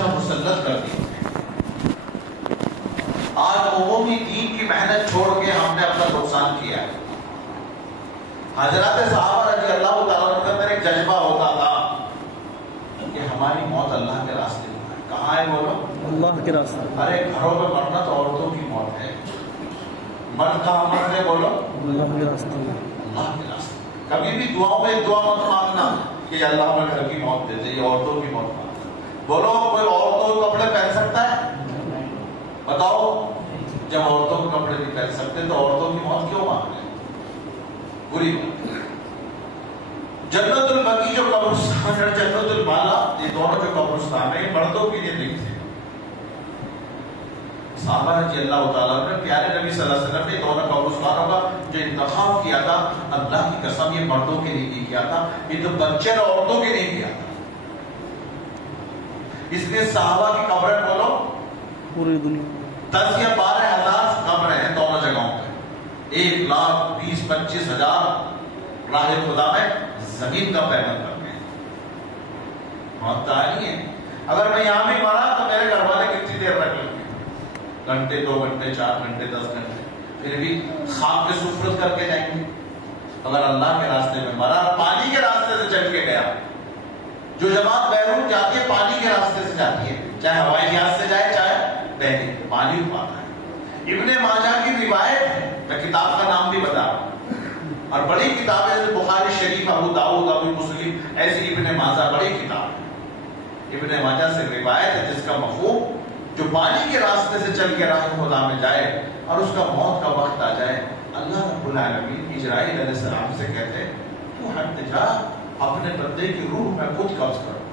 بادشاہ مسلط کر دی. آج عمومی دین کی محنت چھوڑ کے ہم نے اپنا نقصان کیا ہے. حضرات صحابہ رضی اللہ تعالیٰ عنہ کے اندر ایک جذبہ ہوتا تھا کہ ہماری موت اللہ کے راستے میں ہے. کہاں ہے بولو؟ اللہ کے راستے. ارے گھروں میں مرنا تو عورتوں کی موت ہے. مرد کہاں مرتے بولو؟ اللہ کے راستے. اللہ کے راستے. کبھی بھی دعاؤں میں دعا مت مانگنا کہ اللہ ہمیں گھر کی موت دے دے, یہ عورتوں کی موت مانگنا. بولو کوئی عورتوں کے کپڑے پہن سکتا ہے؟ بتاؤ. جب عورتوں کے کپڑے نہیں پہن سکتے تو عورتوں کی موت کیوں مانگ رہے؟ بری بات. جنت البقیع جو قبرستان اور جنت المالا, یہ دونوں جو قبرستان ہیں, یہ مردوں کے لیے نہیں تھے. صحابہ رضی اللہ تعالیٰ نے پیارے نبی صلی اللہ علیہ وسلم نے دونوں قبرستانوں کا جو انتخاب کیا تھا, اللہ کی قسم یہ مردوں کے لیے نہیں کیا تھا, یہ تو بچے اور عورتوں کے لیے کیا تھا. اس لیے صحابہ کی قبریں بولو پوری دنیا 10 یا 12,000 قبریں ہیں دونوں جگہوں پہ. 1,20,25,000 راہ خدا میں زمین کا پیمن کرتے ہیں. موت تو آئی ہے. اگر میں یہاں بھی مرا تو میرے گھر والے کتنی دیر رکھ لیں گے؟ گھنٹے, 2 گھنٹے, 4 گھنٹے, 10 گھنٹے, پھر بھی خاک کے سفرت کر کے جائیں گے. اگر اللہ کے راستے میں مرا, پانی کے راستے سے چل کے گیا. جو جماعت بیرون جاتی ہے پانی کے راستے سے جاتی ہے, چاہے ہوائی جہاز سے جائے چاہے بحری, پانی پاتا ہے. ابن ماجہ کی روایت ہے, میں کتاب کا نام بھی بتا رہا ہوں, اور بڑی کتابیں جیسے بخاری شریف, ابو داؤد, ابو مسلم, ایسی ابن ماجہ بڑی کتاب ہے. ابن ماجہ سے روایت ہے جس کا مفہوم جو پانی کے راستے سے چل کے راہ خدا میں جائے اور اس کا موت کا وقت آ جائے, اللہ رب العالمین جبرائیل علیہ السلام سے کہتے ہیں تو ہٹ جا, اپنے بندے کی روح میں خود قبض کروں.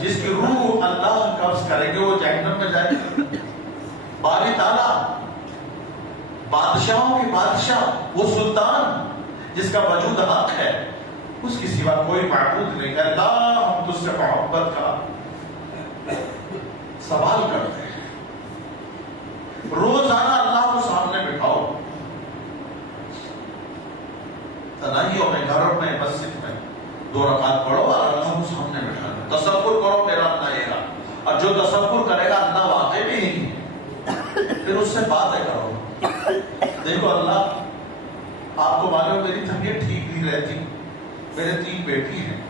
جس کی روح اللہ قبض کریں گے وہ جہنم میں جائے گا. باری تعالیٰ, بادشاہوں کے بادشاہ, وہ سلطان جس کا وجود حق ہے, اس کی سوا کوئی معبود نہیں. اللہ ہم تجھ سے محبت کا سوال کرتے ہیں. روزانہ اللہ کو سامنے بٹھاؤ, تنہائیوں میں, گھروں میں, مسجد میں 2 رکعت پڑھو اور اللہ کو سامنے بٹھا دو. تصور کرو میرا اللہ یہ رہا, اور جو تصور کرے گا اللہ واقعی بھی نہیں, پھر اس سے باتیں کرو. دیکھو اللہ, آپ کو معلوم میری طبیعت ٹھیک نہیں رہتی, میرے 3 بیٹی ہیں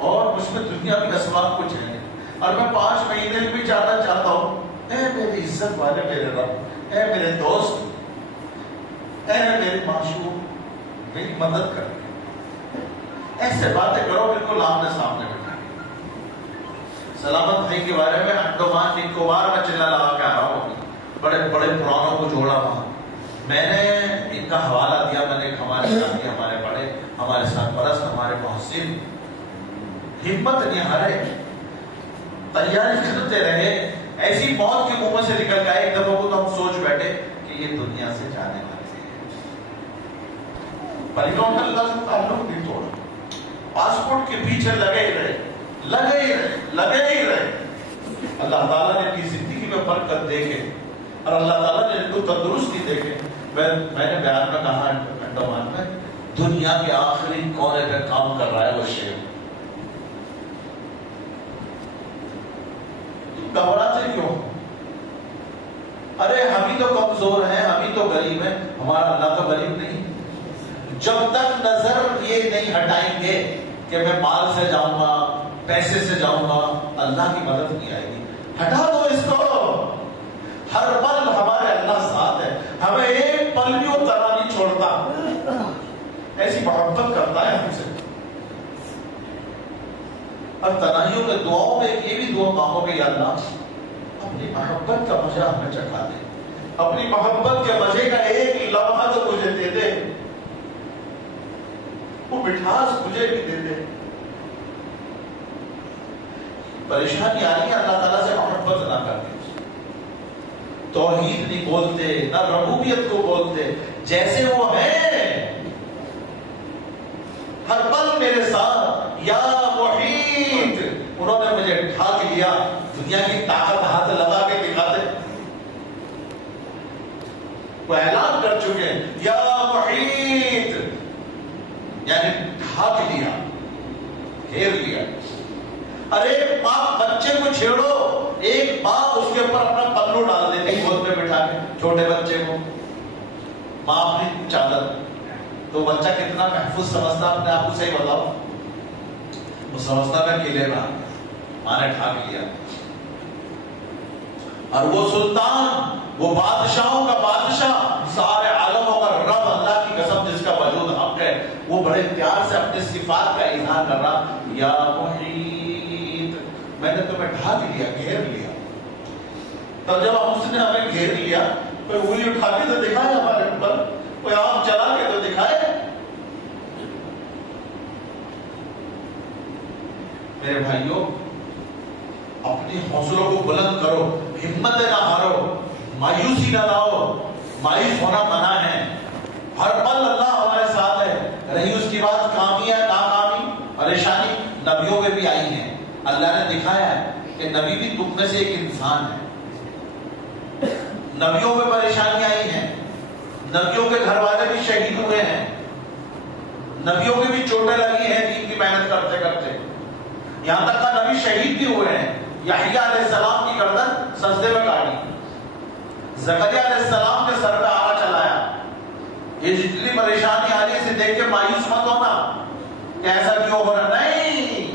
اور مجھ میں دنیا کی اسباب کچھ ہے, اور میں 5 مہینے بھی جانا چاہتا ہوں. اے میری عزت والے میرے رب, اے میرے دوست, اے میری معشوق, میری مدد کر. ایسے باتیں کرو بالکل آمنے سامنے بیٹھا. سلامت بھائی کے بارے میں انڈومان نکوبار میں چلا لگا کے آ رہا ہوں, بڑے بڑے پرانوں کو جوڑا وہاں. میں نے ان کا حوالہ دیا, میں نے ہمارے ساتھ, ہمارے بڑے, ہمارے ساتھ پرست, ہمارے محسن ہمت نہیں ہارے, تیاری کرتے رہے. ایسی موت کے منہ سے نکل گئے ایک دفعہ کو تو ہم سوچ بیٹھے کہ یہ دنیا سے جانے والے ہیں. پریوں میں اللہ سے تعلق نہیں توڑا, پاسپورٹ کے پیچھے لگے ہی رہے, لگے ہی رہے, لگے ہی رہے. اللہ تعالیٰ نے اپنی زندگی میں برکت دے کے اور اللہ تعالیٰ نے ان کو تندرستی دے کے, میں نے بیان میں کہا انڈومان میں, دنیا کے آخری کونے پہ کام کر رہا ہے وہ شیخ. گھبراتے کیوں؟ ارے ہم ہی تو کمزور ہیں, ہم ہی تو غریب ہیں, ہمارا اللہ تو غریب نہیں. جب تک نظر یہ نہیں ہٹائیں گے کہ میں مال سے جاؤں گا, پیسے سے جاؤں گا, اللہ کی مدد نہیں آئے گی. ہٹا دو اس کو. ہر پل ہمارے اللہ ساتھ ہے, ہمیں ایک پل بھی وہ طرح نہیں چھوڑتا, ایسی محبت کرتا ہے ہم سے. اور تنہائیوں کے دعاؤں میں یہ بھی دعا مانگو کہ یا اللہ اپنی محبت کا مزہ ہمیں چکھا دے, اپنی محبت کے مزے کا ایک لمحہ تو مجھے دے دے, وہ مٹھاس مجھے بھی دے دے. پریشانی آ رہی ہے, اللہ تعالیٰ سے محبت نہ کرتے, توحید نہیں بولتے, نہ ربوبیت کو بولتے جیسے وہ ہیں. ہر پل میرے ساتھ یا وحید, انہوں نے مجھے ڈھانک لیا. دنیا کی طاقت ہاتھ لگا کے دکھاتے, وہ اعلان کر چکے یا وحید, یعنی ڈھانک لیا گھیر لیا. ارے باپ بچے کو چھیڑو, ایک باپ اس کے اوپر اپنا پلو ڈال دیتی گود میں بٹھا کے چھوٹے بچے کو, ماں اپنی چادر, تو بچہ کتنا محفوظ سمجھتا اپنے آپ کو, صحیح بتاؤ؟ وہ سمجھتا میں قلعے میں, ماں نے ڈھانک لیا. اور وہ سلطان, وہ بادشاہوں کا بادشاہ, سارے عالموں کا رب, اللہ کی قسم جس کا وجود حق ہے, وہ بڑے پیار سے اپنے صفات کا اظہار کر رہا, یا محیط, میں نے تمہیں ڈھانک لیا, گھیر لیا. تب جب اس نے ہمیں گھیر لیا, کوئی انگلی اٹھا کے تو دکھائے ہمارے اوپر, کوئی آنکھ چلا کے تو دکھائے. میرے بھائیوں, اپنے حوصلوں کو بلند کرو, ہمت نہ ہارو, مایوسی نہ لاؤ. مایوس ہونا منع ہے. ہر پل اللہ ہمارے ساتھ ہے. رہی اس کی بات کامی ہے, ناکامی, پریشانی نبیوں میں بھی آئی ہیں. اللہ نے دکھایا ہے کہ نبی بھی تم میں سے ایک انسان ہے. نبیوں میں پریشانی آئی ہیں, نبیوں کے گھر والے بھی شہید ہوئے ہیں, نبیوں کے بھی چوٹیں لگی ہیں دین کی محنت کرتے کرتے. یہاں تک کہ نبی شہید بھی ہوئے ہیں. یحییٰ علیہ السلام کی گردن سجدے میں کاٹی, زکریا علیہ السلام کے سر پہ آرا چلایا. یہ جتنی پریشانی آ رہی ہے اسے دیکھ کے مایوس مت ہونا کہ ایسا کیوں ہو رہا. نہیں,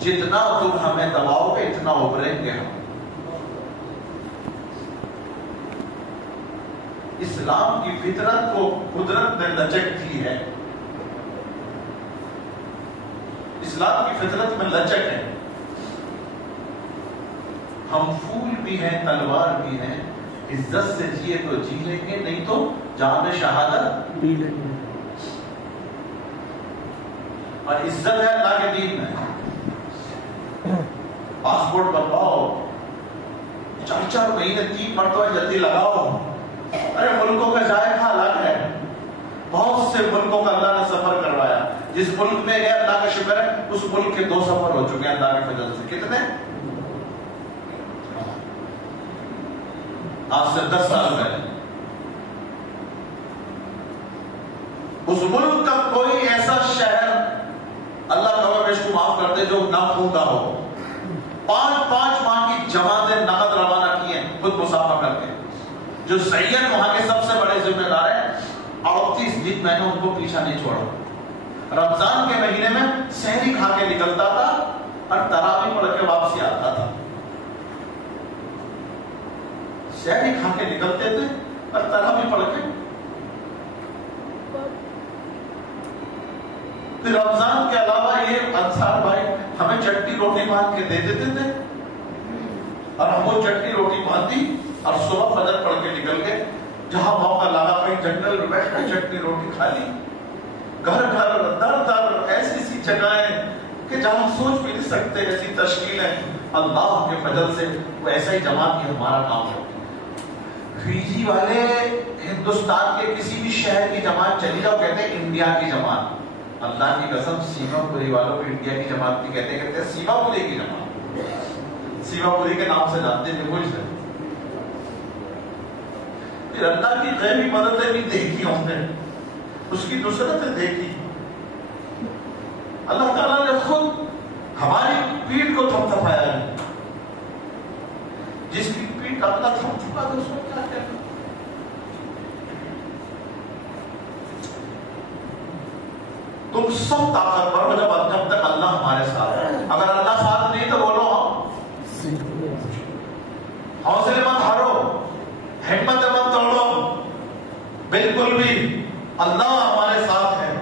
جتنا تم ہمیں دباؤ گے اتنا ابھریں گے ہم. اسلام کی فطرت کو قدرت نے لچک دی ہے. اسلام کی فطرت میں لچک ہے. ہم پھول بھی ہیں, تلوار بھی ہیں. عزت سے جیے تو جی لیں گے, نہیں تو جام شہادت پی لیں گے. اور عزت ہے اللہ کے دین میں. پاسپورٹ بنواؤ, 4 مہینے 3 مرتبہ جلدی لگاؤ. ارے ملکوں کا ذائقہ الگ ہے. بہت سے ملکوں کا اللہ نے سفر کروایا. جس ملک میں ہے اللہ کا شکر ہے, اس ملک کے 2 سفر ہو چکے ہیں اللہ کے فضل سے. کتنے؟ آج سے 10 سال پہلے. اس ملک کا کوئی ایسا شہر اللہ کا بیش کو معاف کر دے جو نہ پھوٹا ہو. 5 ماہ کی جماعتیں نقد روانہ کی ہیں خود مسافہ کر کے. جو سید وہاں کے سب سے بڑے ذمہ دار ہیں, 38 دن میں نے ان کو پیچھا نہیں چھوڑا. رمضان کے مہینے میں سحری کھا کے نکلتا تھا اور تراویح پڑھ کے واپسی آتا تھا. سحری کھا کے نکلتے تھے اور تراویح پڑھ کے. پھر رمضان کے علاوہ یہ انصار بھائی ہمیں چٹنی روٹی باندھ کے دے دیتے تھے, اور ہم وہ چٹنی روٹی باندھی اور صبح فجر پڑھ کے نکل گئے. جہاں موقع لگا کہیں جنگل میں بیٹھ کے چٹنی روٹی کھا لی. گھر گھر در در ایسی ایسی جگہیں کہ جہاں سوچ بھی نہیں سکتے ایسی تشکیلیں. اللہ کے فضل سے وہ ایسا ہی جماعت کی ہمارا کام ہے. فیجی والے ہندوستان کے کسی بھی شہر کی جماعت چلی جاؤ کہتے ہیں انڈیا کی جماعت. اللہ کی قسم سیما پوری والوں کو انڈیا کی جماعت کی کہتے ہیں سیما پوری کی جماعت. سیما پوری کے نام سے جانتے ہیں کچھ ہے. پھر اللہ کی غیبی مددیں بھی دیکھی ہم نے, اس کی نصرتیں دیکھی. اللہ تعالیٰ نے خود ہماری پیٹھ کو تھم تھپایا ہے. جس کی پیٹھ اپنا تھم چکا تو اس کو کیا کہنا. تم سب طاقتور ہو جب تک اللہ ہمارے ساتھ ہے. اگر اللہ ساتھ نہیں تو بولو حوصلے مت ہارو, ہمت مت توڑو. بالکل بھی اللہ ہمارے ساتھ ہے.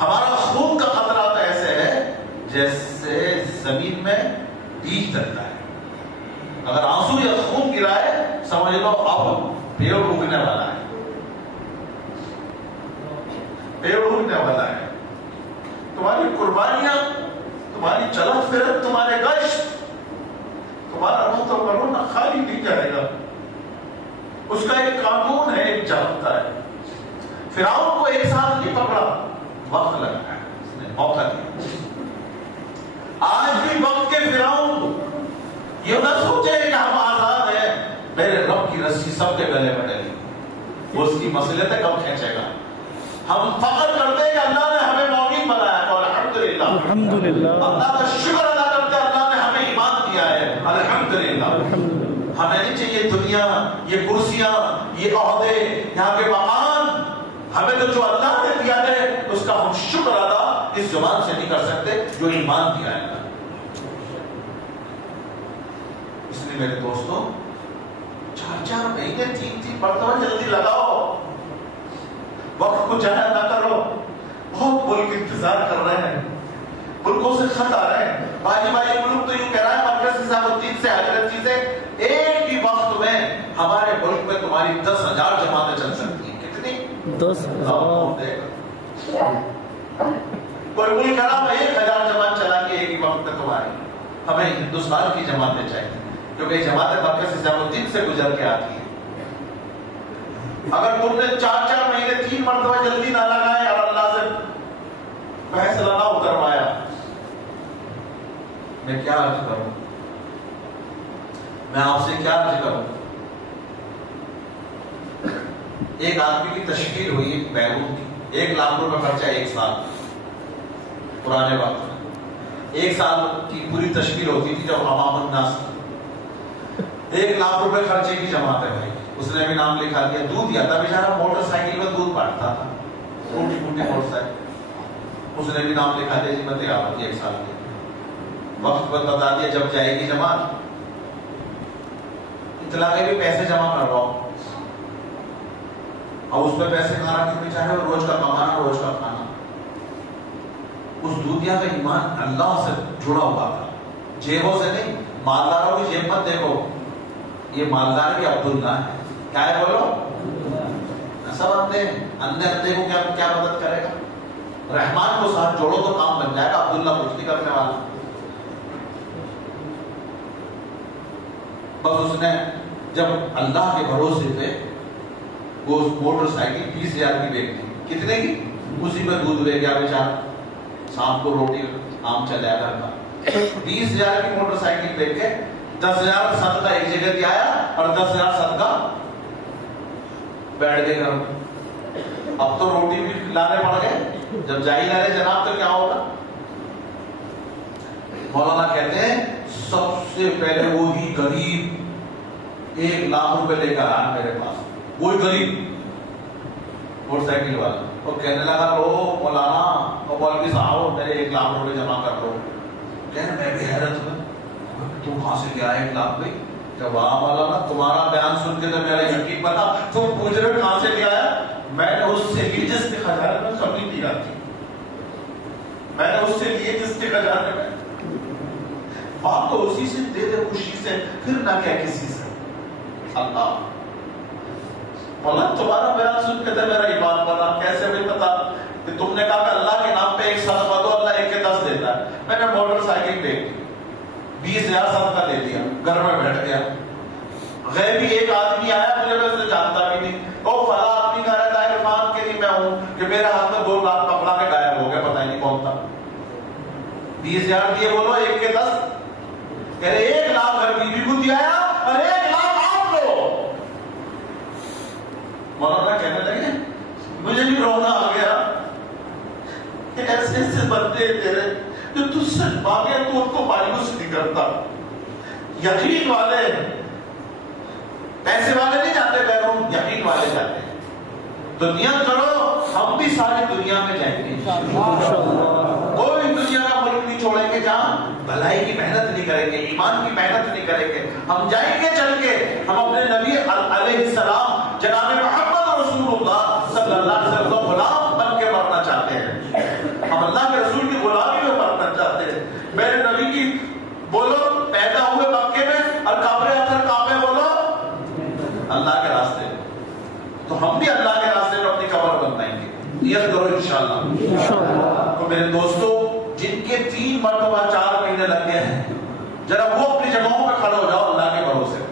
ہمارا خون کا خطرہ تو ایسے ہے جیسے زمین میں بیج ڈلتا ہے. اگر آنسو یا خون گرائے سمجھ لو اب پیڑ اگنے والا ہے. پیڑ اگنے والا ہے. تمہاری قربانیاں, تمہاری چلت پھرت, تمہارے گشت, تمہارا روح تو کرو نہ خالی نہیں جائے گا. اس کا ایک قانون ہے, ایک جانتا ہے. فرعون کو ایک ساتھ نہیں پکڑا, وقت لگا ہے, اس نے موقع دیا. آج بھی وقت کے فرعون یہ نہ سوچے کہ ہم آزاد ہیں, میرے رب کی رسی سب کے گلے میں ڈلی, وہ اس کی مصلحتیں کب کھینچے گا. ہم فخر کرتے ہیں کہ اللہ نے ہمیں مومن بنایا ہے، الحمدللہ الحمدللہ، اللہ کا شکر ادا کرتے ہیں اللہ نے ہمیں ایمان دیا ہے، الحمدللہ۔ ہمیں نہیں چاہیے دنیا، یہ کرسیاں، یہ عہدے، یہاں کے مقام، ہمیں تو جو اللہ نے دیا ہے اس کا ہم شکر ادا اس زبان سے نہیں کر سکتے جو ایمان دیا ہے۔ اس لیے میرے دوستوں 4 مہینے 3 مرتبہ جلدی لگاؤ، وقت کو ضائع نہ کرو۔ بہت ملک انتظار کر رہے ہیں، ملکوں سے خط آ رہے ہیں، باجی ملک تو یوں کہہ رہا ہے مرکز نظام الدین سے حضرت جی سے ایک ہی وقت میں ہمارے ملک میں تمہاری 10,000 جماعتیں چل سکتی ہیں۔ کتنی؟ 10,000۔ کوئی ملک کہہ رہا ہے 1,000 جماعت چلا کے ایک ہی وقت میں تمہاری۔ ہمیں ہندوستان کی جماعتیں چاہیے کیونکہ جماعتیں مرکز نظام الدین سے گزر کے آتی ہیں۔ اگر تم نے 4 مہینے 3 مرتبہ جلدی نہ لگائے اور اللہ سے فیصلہ نہ اتروایا، میں کیا عرض کروں، میں آپ سے کیا عرض کروں۔ ایک آدمی کی تشکیل ہوئی بیرون کی، 1 لاکھ روپے خرچہ 1 سال، پرانے وقت میں 1 سال کی پوری تشکیل ہوتی تھی جب عوام الناس 1 لاکھ روپے خرچے کی جماعت ہے بھائی۔ اس نے بھی نام لکھا دیا، دودھ دیا تھا بیچارہ، موٹر سائیکل میں دودھ بانٹتا تھا، چھوٹی موٹر سائیکل، اس نے بھی نام لکھا دیا جی میں تیار ہوں 1 سال کے وقت پر بتا دیا جب جائے گی جماعت اطلاع کے بھی پیسے جمع کرواؤ، اور اس پہ پیسے کہاں رکھے بیچارے، روز کا کمانا روز کا کھانا۔ اس دودھیا کا ایمان اللہ سے جڑا ہوا تھا، جیبوں سے نہیں۔ مالداروں کی جیب مت دیکھو، یہ مالدار بھی عبداللہ ہے، کیا ہے بولو، سب اندھے اندھے کو کیا مدد کرے گا، رحمان کو ساتھ جوڑو تو کام بن جائے گا، عبداللہ کچھ نہیں کرنے والا۔ بس اس نے جب اللہ کے بھروسے پہ وہ موٹر سائیکل 20,000 کی بیچ دی، کتنے کی، اسی میں دودھ لے گیا بیچارہ، شام کو روٹی آم چلا گھر کا، 20,000 کی موٹر سائیکل بیچ کے 10,000 صدقہ ایک جگہ دیا اور 10,000 صدقہ بیٹھ گئے گھر۔ اب تو روٹی بھی لانے پڑ گئے، جب جاہی لانے جناب تو کیا ہوگا۔ مولانا کہتے ہیں سب سے پہلے وہی غریب 1 لاکھ روپے لے کر آیا میرے پاس، وہی غریب موٹر سائیکل والا، وہ کہنے لگا لو مولانا اور مولوی صاحب میرے 1 لاکھ روپے جمع کر دو۔ کہنے میں بھی حیرت ہوں، تم کہاں سے لیا 1 لاکھ بھائی؟ جب واہ مولانا تمہارا بیان سن کے تو میرا یقین بتا، تم پوچھ رہے کہاں سے لیا ہے؟ میں نے اس سے لی جس کے خزانے میں کمی دی جاتی، میں نے اس سے لیے جس کے خزانے میں، آپ تو اسی سے دے دے خوشی سے، پھر نہ کیا کسی سے۔ اللہ مولانا تمہارا بیان سن کے تو میرا ایمان بنا، کیسے بھی پتا کہ تم نے کہا کہ اللہ کے نام پہ 1 صدقہ دو، اللہ 1 کے 10 دیتا ہے۔ میں نے موٹر سائیکل پہ 20,000 صدقہ دے دیا، گھر میں بیٹھ گیا۔ غیبی ایک آدمی آیا، مجھے میں اسے جانتا بھی نہیں، وہ فلاں آدمی کہہ رہا ہے عرفان کے لیے میں ہوں کہ میرے ہاتھ میں 2 لاکھ پکڑا کے غائب ہو گیا، پتہ ہی نہیں کون تھا۔ 20,000 دیے، بولو 1 کے 10، کہہ رہے 1 لاکھ گھر بیوی کو دیا اور 1 لاکھ آپ لو۔ مولانا کہنے لگے مجھے بھی رونا آ گیا کہ ایسے ایسے بندے تیرے جو تجھ سے مانگے تو ان کو مایوس نہیں کرتا۔ یقین والے، پیسے والے نہیں جاتے بیرون، یقین والے جاتے ہیں۔ تو نیت کرو ہم بھی ساری دنیا میں جائیں گے، کوئی دنیا کا ملک نہیں چھوڑیں گے جہاں بھلائی کی محنت نہیں کریں گے، ایمان کی محنت نہیں کریں گے۔ ہم جائیں گے چل کے، ہم اپنے نبی علیہ السلام جناب محمد رسول اللہ صلی اللہ علیہ وسلم کو غلام بن کے مرنا چاہتے ہیں، ہم اللہ کے رسول کی غلامی میں مرنا چاہتے ہیں۔ میرے نبی کی بولو پیدا ہوئے مکے میں اور قبر اثر کعبے بولو اللہ کے راستے میں، تو ہم بھی اللہ کے راستے میں اپنی قبر بنائیں گے، نیت کرو انشاءاللہ۔ تو میرے دوستو جن کے 3 مرتبہ 4 مہینے لگ گئے ہیں، ذرا وہ اپنی جگہوں پہ کھڑے ہو جاؤ اللہ کے بھروسے،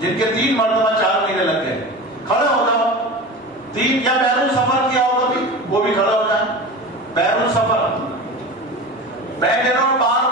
جن کے 3 مرتبہ 4 مہینے لگ گئے کھڑے ہو جاؤ۔ 3 کیا بیرون سفر کیا ہو کبھی، وہ بھی کھڑے ہو جائیں۔ بیرون سفر میں کہہ رہا ہوں 12